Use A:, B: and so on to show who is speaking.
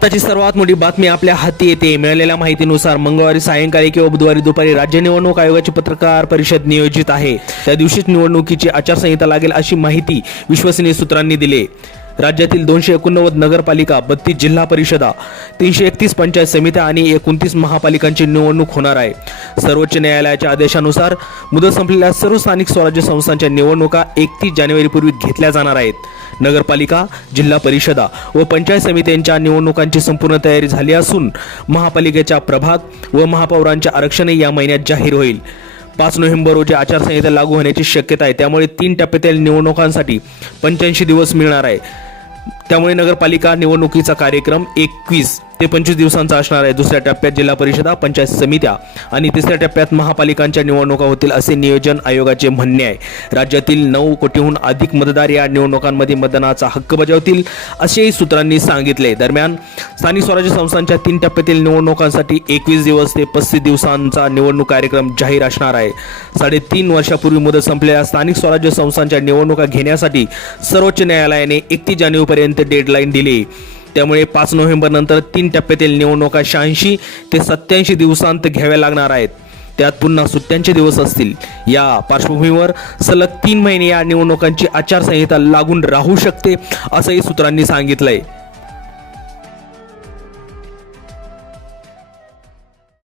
A: आत्ताची सर्वात मोठी बातमी आपल्या हाती येते. मिळालेल्या माहितीनुसार मंगळवारी सायंकाळी किंवा बुधवारी दुपारी राज्य निवडणूक आयोगाची पत्रकार परिषद नियोजित आहे. त्या दिवशीच निवडणुकीची आचारसंहिता लागेल अशी माहिती विश्वसनीय सूत्रांनी दिली राज्यातील दोनशे एकोणनव्वद नगरपालिका बत्तीस जिल्हा परिषदा तीनशे एकतीस पंचायत समित्या आणि एकोणतीस महापालिकांची निवडणूक होणार आहे. सर्वोच्च न्यायालयाच्या आदेशानुसार मुदत संपलेल्या सर्व स्थानिक स्वराज्य संस्थांच्या निवडणुका एकतीस जानेवारीपूर्वी घेतल्या जाणार आहेत. नगरपालिका जिल्हा परिषदा व पंचायत समित्यांच्या निवडणुकांची संपूर्ण तयारी झाली असून महापालिकेच्या प्रभाग व महापौरांचे आरक्षणही या महिन्यात जाहीर होईल. पाच नोव्हेंबर रोजी आचारसंहिता लागू होण्याची शक्यता आहे. त्यामुळे तीन टप्प्यातील निवडणुकांसाठी पंच्याऐंशी दिवस मिळणार आहे. त्यामुळे नगरपालिका निवडणुकीचा कार्यक्रम एकवीस ते पंचवीस दिवसांचा असणार आहे. दुसऱ्या टप्प्यात जिल्हा परिषदा पंचायत समित्या आणि तिसऱ्या टप्प्यात महापालिकांच्या निवडणुका होतील असे नियोजन आयोगाचे म्हणणे आहे. राज्यातील नऊ कोटीहून अधिक मतदार या निवडणुकांमध्ये मतदानाचा हक्क बजावतील असेही सूत्रांनी सांगितले. दरम्यान स्थानिक स्वराज्य संस्थांच्या तीन टप्प्यातील निवडणुकांसाठी एकवीस दिवस ते पस्तीस दिवसांचा निवडणूक कार्यक्रम जाहीर असणार आहे. साडेतीन वर्षापूर्वी मुदत संपलेल्या स्थानिक स्वराज्य संस्थांच्या निवडणुका घेण्यासाठी सर्वोच्च न्यायालयाने एकतीस जानेवारीपर्यंत डेडलाईन दिली. त्यामुळे पाच नोव्हेंबर नंतर तीन टप्प्यातील निवडणुका शहाऐंशी ते सत्याऐंशी दिवसांत घ्याव्या लागणार आहेत. त्यात पुन्हा सुट्ट्यांचे दिवस असतील. या पार्श्वभूमीवर सलग तीन महिने या निवडणुकांची आचारसंहिता लागून राहू शकते असंही सूत्रांनी सांगितलंय.